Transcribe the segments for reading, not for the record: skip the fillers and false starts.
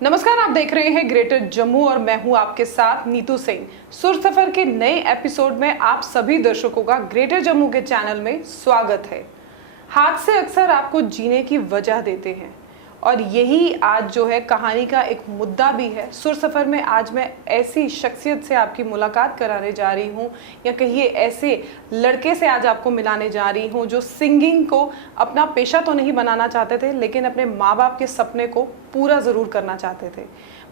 नमस्कार, आप देख रहे हैं ग्रेटर जम्मू और मैं हूं आपके साथ नीतू सिंह। सुर सफर के नए एपिसोड में आप सभी दर्शकों का ग्रेटर जम्मू के चैनल में स्वागत है। हादसे अक्सर आपको जीने की वजह देते हैं और यही आज जो है कहानी का एक मुद्दा भी है। सुर सफर में आज मैं ऐसी शख्सियत से आपकी मुलाकात कराने जा रही हूँ, या कहिए ऐसे लड़के से आज आपको मिलाने जा रही हूँ जो सिंगिंग को अपना पेशा तो नहीं बनाना चाहते थे, लेकिन अपने माँ बाप के सपने को पूरा ज़रूर करना चाहते थे।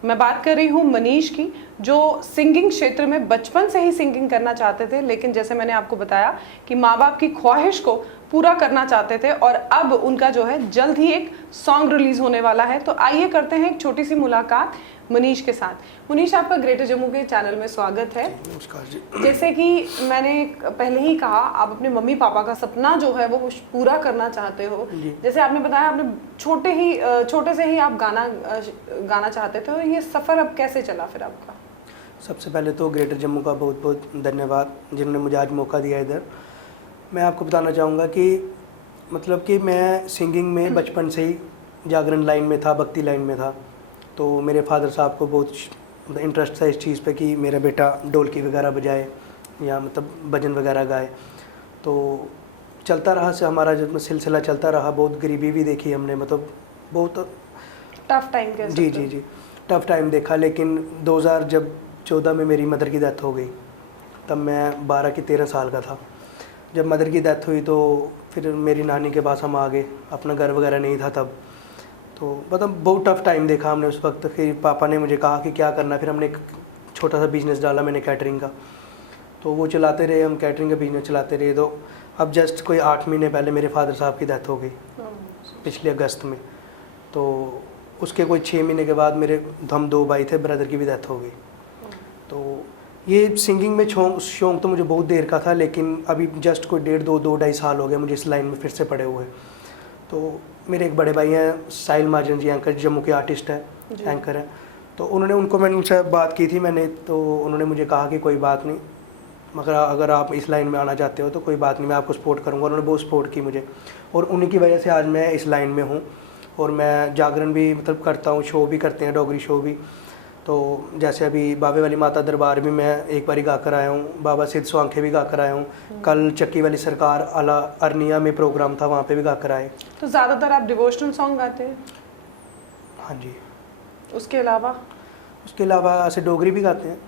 मैं बात कर रही हूँ मनीष की, जो सिंगिंग क्षेत्र में बचपन से ही सिंगिंग करना चाहते थे, लेकिन जैसे मैंने आपको बताया कि माँ बाप की ख्वाहिश को पूरा करना चाहते थे और अब उनका जो है जल्द ही एक सॉन्ग रिलीज होने वाला है। तो आइए करते हैं एक छोटी सी मुलाकात मनीष के साथ। मनीष, आपका ग्रेटर जम्मू के चैनल में स्वागत है। नमस्कार जी। जैसे कि मैंने पहले ही कहा, आप अपने मम्मी पापा का सपना जो है वो पूरा करना चाहते हो। जैसे आपने बताया, आपने छोटे से ही आप गाना चाहते थे, और ये सफ़र अब कैसे चला फिर आपका? सबसे पहले तो ग्रेटर जम्मू का बहुत बहुत धन्यवाद जिन्होंने मुझे आज मौका दिया इधर। मैं आपको बताना चाहूँगा कि मतलब कि मैं सिंगिंग में बचपन से ही जागरण लाइन में था, भक्ति लाइन में था। तो मेरे फादर साहब को बहुत इंटरेस्ट था इस चीज़ पे कि मेरा बेटा ढोलकी वगैरह बजाए या मतलब भजन वगैरह गाए। तो चलता रहा से हमारा जब सिलसिला चलता रहा। बहुत गरीबी भी देखी हमने, मतलब बहुत टफ टाइम कह सकते हो। जी टफ़ टाइम देखा। लेकिन 2014 में मेरी मदर की डेथ हो गई, तब मैं 12 की 13 साल का था। जब मदर की डेथ हुई तो फिर मेरी नानी के पास हम आ गए, अपना घर वगैरह नहीं था तब। तो मतलब बहुत टफ़ टाइम देखा हमने उस वक्त। फिर पापा ने मुझे कहा कि क्या करना, फिर हमने एक छोटा सा बिज़नेस डाला मैंने कैटरिंग का। तो वो चलाते रहे, हम कैटरिंग का बिज़नेस चलाते रहे। तो अब जस्ट कोई 8 महीने पहले मेरे फादर साहब की डेथ हो गई, पिछले अगस्त में। तो उसके कोई 6 महीने के बाद हम 2 भाई थे, ब्रदर की भी डेथ हो गई। तो ये सिंगिंग में शौक तो मुझे बहुत देर का था, लेकिन अभी जस्ट कोई 2.5 साल हो गए मुझे इस लाइन में फिर से पड़े हुए। तो मेरे एक बड़े भाई हैं साहिल महाजन जी, एंकर जम्मू के आर्टिस्ट हैं, एंकर हैं। तो मैंने उनसे बात की थी मैंने, तो उन्होंने मुझे कहा कि कोई बात नहीं, मगर अगर आप इस लाइन में आना चाहते हो तो कोई बात नहीं, मैं आपको सपोर्ट करूँगा। उन्होंने बहुत सपोर्ट की मुझे, और उन्हीं की वजह से आज मैं इस लाइन में हूँ। और मैं जागरण भी मतलब करता हूँ, शो भी करते हैं, डोगरी शो भी। तो जैसे अभी बाबे वाली माता दरबार भी मैं एक बारी गा कर आया हूँ, बाबा सिद्ध स्वांखे भी गा कर आया हूँ। कल चक्की वाली सरकार अला अरनिया में प्रोग्राम था, वहाँ पे भी गा कर आए। तो ज़्यादातर आप डिवोशनल सॉन्ग गाते हैं? हाँ जी। उसके अलावा ऐसे डोगरी भी गाते हैं,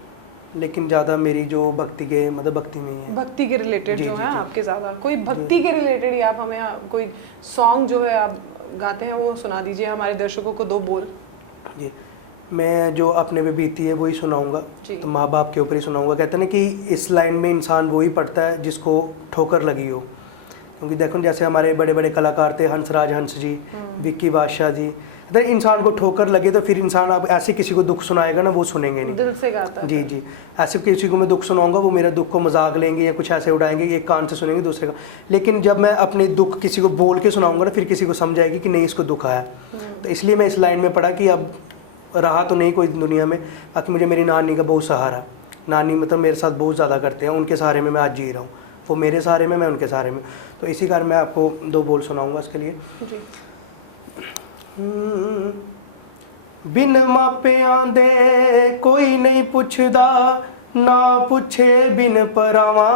लेकिन ज़्यादा मेरी जो भक्ति के मतलब भक्ति में ही है, भक्ति के रिलेटेड जो है आपके ज़्यादा। कोई भक्ति के रिलेटेड ही आप हमें कोई सॉन्ग जो है आप गाते हैं वो सुना दीजिए हमारे दर्शकों को, 2 बोल। जी, मैं जो अपने पे बीती है वही सुनाऊंगा, तो माँ बाप के ऊपर ही सुनाऊंगा। कहते हैं ना कि इस लाइन में इंसान वही पढ़ता है जिसको ठोकर लगी हो। क्योंकि देखो जैसे हमारे बड़े बड़े कलाकार थे, हंसराज हंस जी, विक्की बादशाह जी, अगर इंसान को ठोकर लगे तो फिर इंसान अब ऐसे किसी को दुख सुनाएगा ना, वो सुनेंगे नहीं, दिल से गाता है। जी ऐसे किसी को मैं दुख सुनाऊंगा, वो मेरा दुख को मजाक लेंगे या कुछ ऐसे उड़ाएंगे, एक कान से सुनेंगे दूसरे का। लेकिन जब मैं अपने दुख किसी को बोल के सुनाऊंगा ना, फिर किसी को समझ आएगी कि नहीं इसको दुख आया। तो इसलिए मैं इस लाइन में पढ़ा कि अब रहा तो नहीं कोई दुनिया में, बाकी मुझे मेरी नानी का बहुत सहारा। नानी मतलब मेरे साथ बहुत ज़्यादा करते हैं, उनके सहारे में मैं आज जी रहा हूँ। वो मेरे सहारे में, मैं उनके सहारे में। तो इसी कारण मैं आपको 2 बोल सुनाऊंगा इसके लिए। बिन मापियां दे कोई नहीं पुछदा, ना पुछे बिन परावा।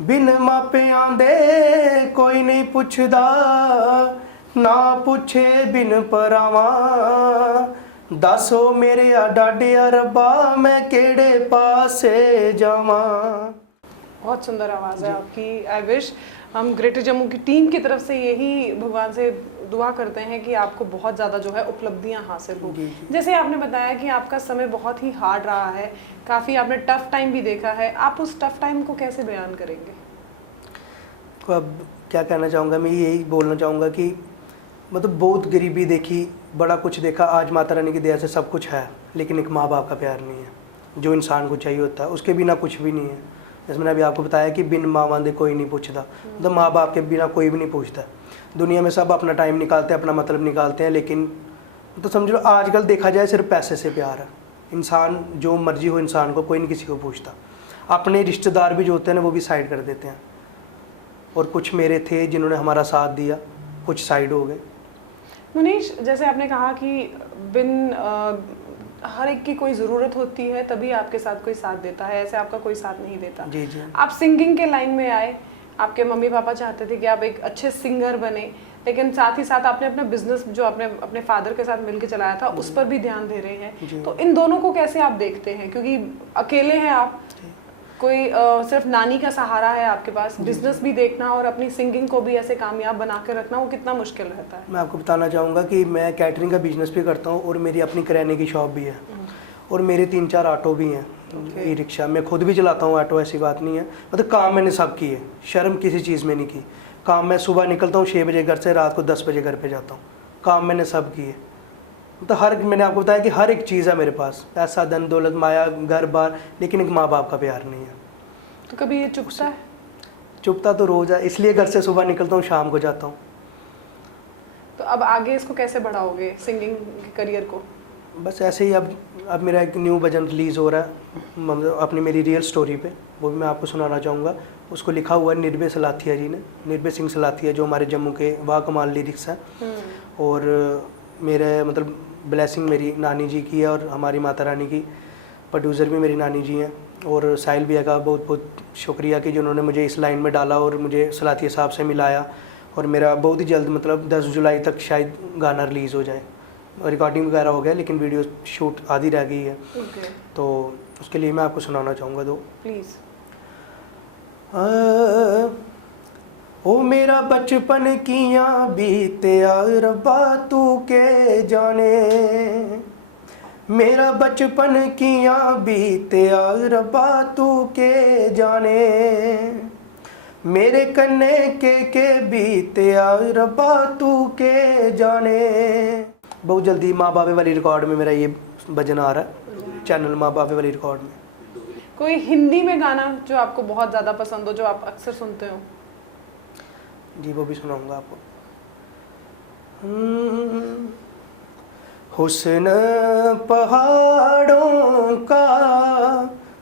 बिन मापियां दे कोई नहीं पुछदा, ना पुछे बिन परावा। दसो मेरे डाडिया रब्बा, मैं केड़े पासे जावा। बहुत सुंदर आवाज़ है आपकी। आई विश हम ग्रेटर जम्मू की टीम की तरफ से यही भगवान से दुआ करते हैं कि आपको बहुत ज़्यादा जो है उपलब्धियां हासिल हो। जैसे आपने बताया कि आपका समय बहुत ही हार्ड रहा है, काफ़ी आपने टफ टाइम भी देखा है, आप उस टफ टाइम को कैसे बयान करेंगे? तो अब क्या कहना चाहूँगा, मैं यही बोलना चाहूँगा कि मतलब बहुत गरीबी देखी, बड़ा कुछ देखा। आज माता रानी की दया से सब कुछ है, लेकिन एक माँ बाप का प्यार नहीं है जो इंसान को चाहिए होता है, उसके बिना कुछ भी नहीं है। जैसे मैंने अभी आपको बताया कि बिन माँ बांधे कोई नहीं पूछता, मतलब माँ बाप के बिना कोई भी नहीं पूछता। दुनिया में सब अपना टाइम निकालते हैं, अपना मतलब निकालते हैं, लेकिन तो समझ लो आजकल देखा जाए सिर्फ पैसे से प्यार है। इंसान जो मर्जी हो, इंसान को कोई नहीं किसी को पूछता। अपने रिश्तेदार भी जो होते हैं ना, वो भी साइड कर देते हैं। और कुछ मेरे थे जिन्होंने हमारा साथ दिया, कुछ साइड हो गए। मुनीश, जैसे आपने कहा कि बिन हर एक की कोई ज़रूरत होती है तभी आपके साथ कोई साथ देता है, ऐसे आपका कोई साथ नहीं देता। जी जी। आप सिंगिंग के लाइन में आए, आपके मम्मी पापा चाहते थे कि आप एक अच्छे सिंगर बने, लेकिन साथ ही साथ आपने अपना बिजनेस जो आपने अपने फादर के साथ मिलकर चलाया था उस पर भी ध्यान दे रहे हैं। तो इन दोनों को कैसे आप देखते हैं, क्योंकि अकेले हैं आप, कोई सिर्फ नानी का सहारा है आपके पास, बिजनेस भी देखना और अपनी सिंगिंग को भी ऐसे कामयाब बना के रखना, वो कितना मुश्किल रहता है? मैं आपको बताना चाहूँगा कि मैं कैटरिंग का बिजनेस भी करता हूँ और मेरी अपनी किराने की शॉप भी है और मेरे 3-4 ऑटो भी हैं, ई रिक्शा। मैं खुद भी चलाता हूँ ऑटो, ऐसी बात नहीं है। मतलब काम मैंने सब किए, शर्म किसी चीज़ में नहीं की। काम मैं सुबह निकलता हूँ 6 बजे घर से, रात को 10 बजे घर पे जाता हूँ। काम मैंने सब किए। तो मैंने आपको बताया कि हर एक चीज़ है मेरे पास, पैसा, धन दौलत, माया, घर बार, लेकिन एक माँ बाप का प्यार नहीं है। तो कभी ये चुभता है? चुभता तो रोज़ है, इसलिए घर से सुबह निकलता हूँ, शाम को जाता हूँ। तो अब आगे इसको कैसे बढ़ाओगे, सिंगिंग करियर को? बस ऐसे ही। अब मेरा एक न्यू भजन रिलीज़ हो रहा है, मतलब अपनी मेरी रियल स्टोरी पे, वो भी मैं आपको सुनाना चाहूँगा। उसको लिखा हुआ है निर्भय सलाथिया जी ने, निर्भय सिंह सलाथिया, जो हमारे जम्मू के वाह कमाल लिरिक्स हैं। और मेरे मतलब ब्लेसिंग मेरी नानी जी की है और हमारी माता रानी की। प्रोड्यूसर भी मेरी नानी जी हैं। और साहिल भैया का बहुत बहुत शुक्रिया कि जिन्होंने मुझे इस लाइन में डाला और मुझे सलाथिया साहब से मिलाया। और मेरा बहुत ही जल्द, मतलब 10 जुलाई तक शायद गाना रिलीज़ हो जाए। रिकॉर्डिंग वगैरह हो गया, लेकिन वीडियो शूट आधी रह गई है। तो उसके लिए मैं आपको सुनाना चाहूँगा दो। प्लीज़। ओ मेरा बचपन किया बीतिया रब्बा तू के जाने, मेरा बचपन किया बीतिया रब्बा तू के जाने, मेरे कन्ने के बीतिया रब्बा तू के जाने। बहुत जल्दी माँ बाबे वाली रिकॉर्ड में मेरा ये भजन आ रहा है, चैनल माँ बाबे वाली रिकॉर्ड में। कोई हिंदी में गाना जो आपको बहुत ज़्यादा पसंद हो, जो आप अक्सर सुनते हो? जी, वो भी सुनाऊंगा आपको। हुस्न पहाड़ों का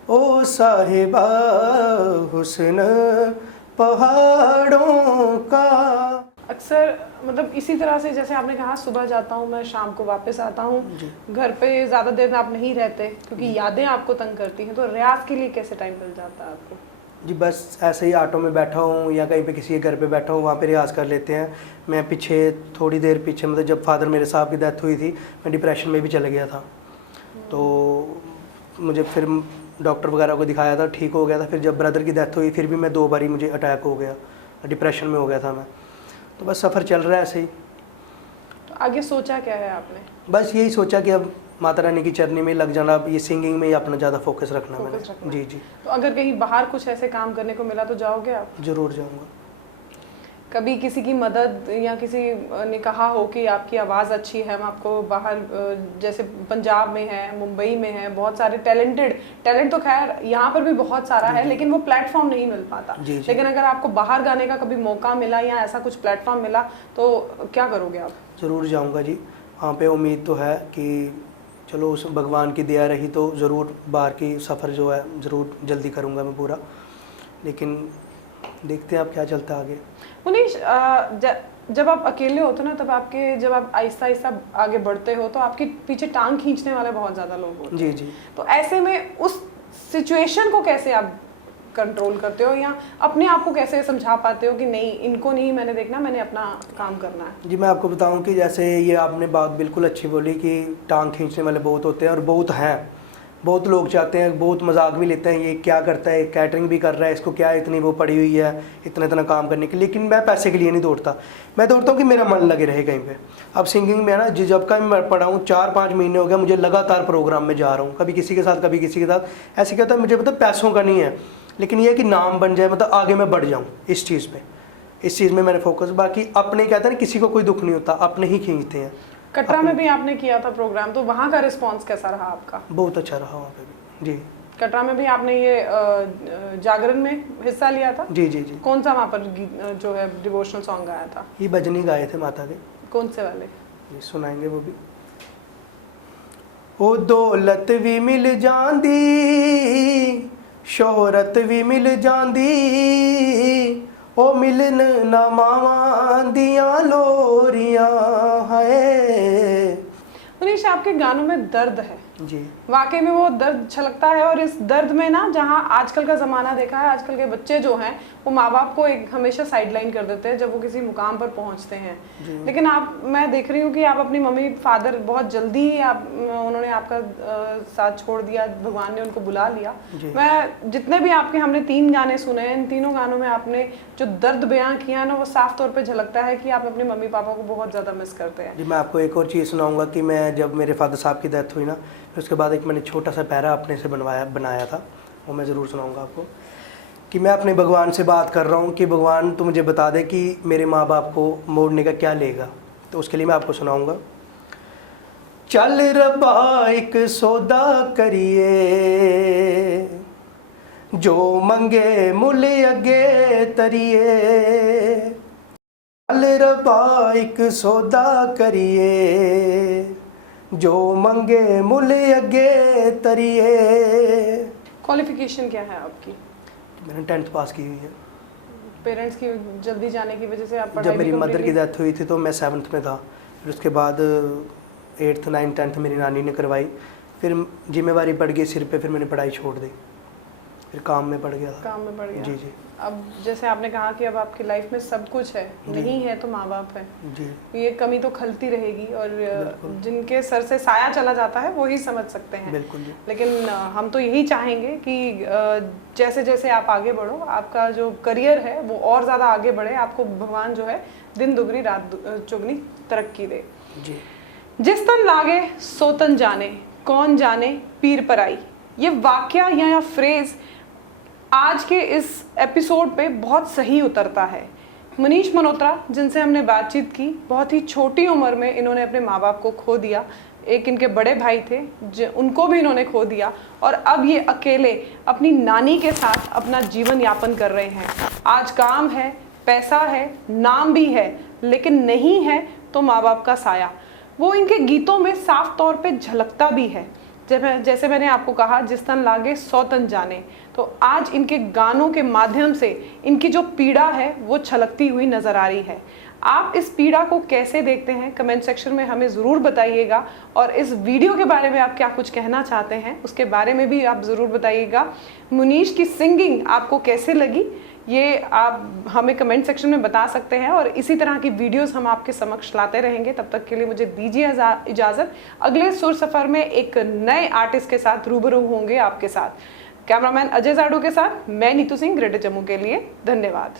ओ साहिबा, हुस्न पहाड़ों का। अक्सर मतलब इसी तरह से, जैसे आपने कहा सुबह जाता हूँ मैं, शाम को वापस आता हूँ, घर पे ज़्यादा देर आप नहीं रहते क्योंकि यादें आपको तंग करती हैं, तो रियाज के लिए कैसे टाइम मिल जाता है आपको? जी, बस ऐसे ही ऑटो में बैठा हूँ या कहीं पे किसी के घर पे बैठा हूँ, वहाँ पे रियाज़ कर लेते हैं। मैं पीछे, थोड़ी देर पीछे, मतलब जब फादर मेरे साहब की डेथ हुई थी, मैं डिप्रेशन में भी चला गया था। तो मुझे फिर डॉक्टर वगैरह को दिखाया था, ठीक हो गया था। फिर जब ब्रदर की डेथ हुई, फिर भी मैं 2 बारी मुझे अटैक हो गया, डिप्रेशन में हो गया था मैं। तो बस सफ़र चल रहा है ऐसे ही। तो आगे सोचा क्या है आपने? बस यही सोचा कि अब माता रानी की चरनी में लग जाना, अब ये सिंगिंग में ही अपना ज़्यादा फोकस रखना मैंने। जी जी। तो अगर कहीं बाहर कुछ ऐसे काम करने को मिला तो जाओगे आप? ज़रूर जाऊँगा। कभी किसी की मदद या किसी ने कहा हो कि आपकी आवाज़ अच्छी है, हम आपको बाहर, जैसे पंजाब में है, मुंबई में है, बहुत सारे टैलेंट तो खैर यहाँ पर भी बहुत सारा है, लेकिन वो प्लेटफॉर्म नहीं मिल पाता। लेकिन अगर आपको बाहर गाने का कभी मौका मिला या ऐसा कुछ प्लेटफॉर्म मिला तो क्या करोगे आप? ज़रूर जाऊँगा जी। वहाँ पे उम्मीद तो है कि चलो उस भगवान की दया रही तो ज़रूर बाहर की सफ़र जो है ज़रूर जल्दी करूँगा मैं पूरा। लेकिन देखते हैं आप क्या चलता है आगे। मुनीश, जब आप अकेले होते हो ना, तब आपके, जब आप आहिस्ता आहिस्ता आगे बढ़ते हो तो आपके पीछे टांग खींचने वाले बहुत ज़्यादा लोग होते हैं। जी जी। तो ऐसे में उस सिचुएशन को कैसे आप कंट्रोल करते हो, या अपने आप को कैसे समझा पाते हो कि नहीं, इनको नहीं मैंने देखना, मैंने अपना काम करना है? जी, मैं आपको बताऊं कि जैसे ये आपने बात बिल्कुल अच्छी बोली कि टांग खींचने वाले बहुत होते हैं और बहुत हैं। बहुत लोग चाहते हैं, बहुत मजाक भी लेते हैं, ये क्या करता है, कैटरिंग भी कर रहा है, इसको क्या इतनी वो पड़ी हुई है इतना इतना काम करने की। लेकिन मैं पैसे के लिए नहीं दौड़ता, मैं दौड़ता हूँ कि मेरा मन लगे रहे कहीं पे। अब सिंगिंग में है ना, जब का मैं पढ़ा हूँ, 4-5 महीने हो गया मुझे लगातार प्रोग्राम में जा रहा हूँ, कभी किसी के साथ कभी किसी के साथ। ऐसे क्या होता है, मुझे मतलब पैसों का नहीं है, लेकिन ये है कि नाम बन जाए, मतलब आगे मैं बढ़ जाऊँ इस चीज़ पे। इस चीज़ में मैंने फोकस। बाकी अपने कहते हैं ना, किसी को कोई दुख नहीं होता, अपने ही खींचते हैं। कटरा में भी आपने किया था प्रोग्राम, तो वहाँ का रिस्पांस कैसा रहा आपका? बहुत अच्छा रहा वहाँ पे भी। जी, कटरा में भी आपने ये जागरण में हिस्सा लिया था? जी जी जी। कौन सा वहाँ पर जो है डिवोशनल सॉन्ग गाया था? ये भजन गाए थे माता के। कौन से वाले? जी, सुनाएंगे वो भी। ओ दौलत भी मिल जांदी, शोहरत भी मिल जांदी, ओ मिलन ना मावां दियां लोरियां है। मनीष, आपके गानों में दर्द है, जी वाकई में वो दर्द छलकता है। और इस दर्द में ना, जहाँ आजकल का ज़माना देखा है, आजकल के बच्चे जो हैं वो माँ बाप को एक हमेशा साइडलाइन कर देते हैं जब वो किसी मुकाम पर पहुँचते हैं। लेकिन आप, मैं देख रही हूँ कि आप अपनी मम्मी फादर बहुत जल्दी ही उन्होंने आपका साथ छोड़ दिया, भगवान ने उनको बुला लिया। मैं जितने भी आपके, हमने 3 गाने सुने हैं, इन तीनों गानों में आपने जो दर्द बयां किया ना, वो साफ तौर पर झलकता है कि आप अपने मम्मी पापा को बहुत ज़्यादा मिस करते हैं। जी, मैं आपको एक और चीज़ सुनाऊंगा कि मैं जब मेरे फादर साहब की डेथ हुई ना, फिर उसके बाद एक मैंने छोटा सा पैरा अपने से बनाया था, वो मैं ज़रूर सुनाऊंगा आपको। कि मैं अपने भगवान से बात कर रहा हूँ कि भगवान तू मुझे बता दे कि मेरे माँ बाप को मोड़ने का क्या लेगा। तो उसके लिए मैं आपको सुनाऊंगा। चल रब्बा एक सौदा करिए, जो मंगे मुल अगे तरिए। चल रब्बा एक सौदा करिए, जो मंगे मुल अगे तरिए। क्वालिफिकेशन क्या है आपकी? मैंने 10th पास की हुई है। पेरेंट्स की जल्दी जाने की वजह से आप पढ़ाई जब मेरी भी मदर की completely- डेथ हुई थी तो मैं 7th में था। फिर उसके बाद 8th 9th 10th मेरी नानी ने करवाई। फिर जिम्मेवारी पड़ गई सिर पे, फिर मैंने पढ़ाई छोड़ दी, फिर काम में पड़ गया था। काम में पड़ गया। जी जी अब जैसे आपने कहा कि अब आपकी लाइफ में सब कुछ है, नहीं है तो माँ बाप है, जी ये कमी तो खलती रहेगी। और बिल्कुल। जिनके सर से साया चला जाता है वो ही समझ सकते हैं। बिल्कुल जी। लेकिन हम तो यही चाहेंगे कि जैसे जैसे आप आगे बढ़ो, आपका जो करियर है वो और ज़्यादा आगे बढ़े, आपको भगवान जो है दिन दुगनी रात चौगनी तरक्की दे। जी जिस तन लागे सो तन जाने, कौन जाने पीर पराई, ये वाक्या या फ्रेज आज के इस एपिसोड पे बहुत सही उतरता है। मनीष मल्होत्रा, जिनसे हमने बातचीत की, बहुत ही छोटी उम्र में इन्होंने अपने माँ बाप को खो दिया। एक इनके बड़े भाई थे उनको भी इन्होंने खो दिया, और अब ये अकेले अपनी नानी के साथ अपना जीवन यापन कर रहे हैं। आज काम है, पैसा है, नाम भी है, लेकिन नहीं है तो माँ बाप का साया। वो इनके गीतों में साफ तौर पे झलकता भी है। जैसे मैंने आपको कहा, जिस तन लागे सौ तन जाने, तो आज इनके गानों के माध्यम से इनकी जो पीड़ा है वो छलकती हुई नजर आ रही है। आप इस पीड़ा को कैसे देखते हैं, कमेंट सेक्शन में हमें ज़रूर बताइएगा। और इस वीडियो के बारे में आप क्या कुछ कहना चाहते हैं उसके बारे में भी आप ज़रूर बताइएगा। मुनीश की सिंगिंग आपको कैसे लगी, ये आप हमें कमेंट सेक्शन में बता सकते हैं। और इसी तरह की वीडियोस हम आपके समक्ष लाते रहेंगे। तब तक के लिए मुझे दीजिए इजाज़त। अगले सुर सफ़र में एक नए आर्टिस्ट के साथ रूबरू होंगे आपके साथ। कैमरामैन अजय जाडू के साथ मैं नीतू सिंह, ग्रेटर जम्मू के लिए। धन्यवाद।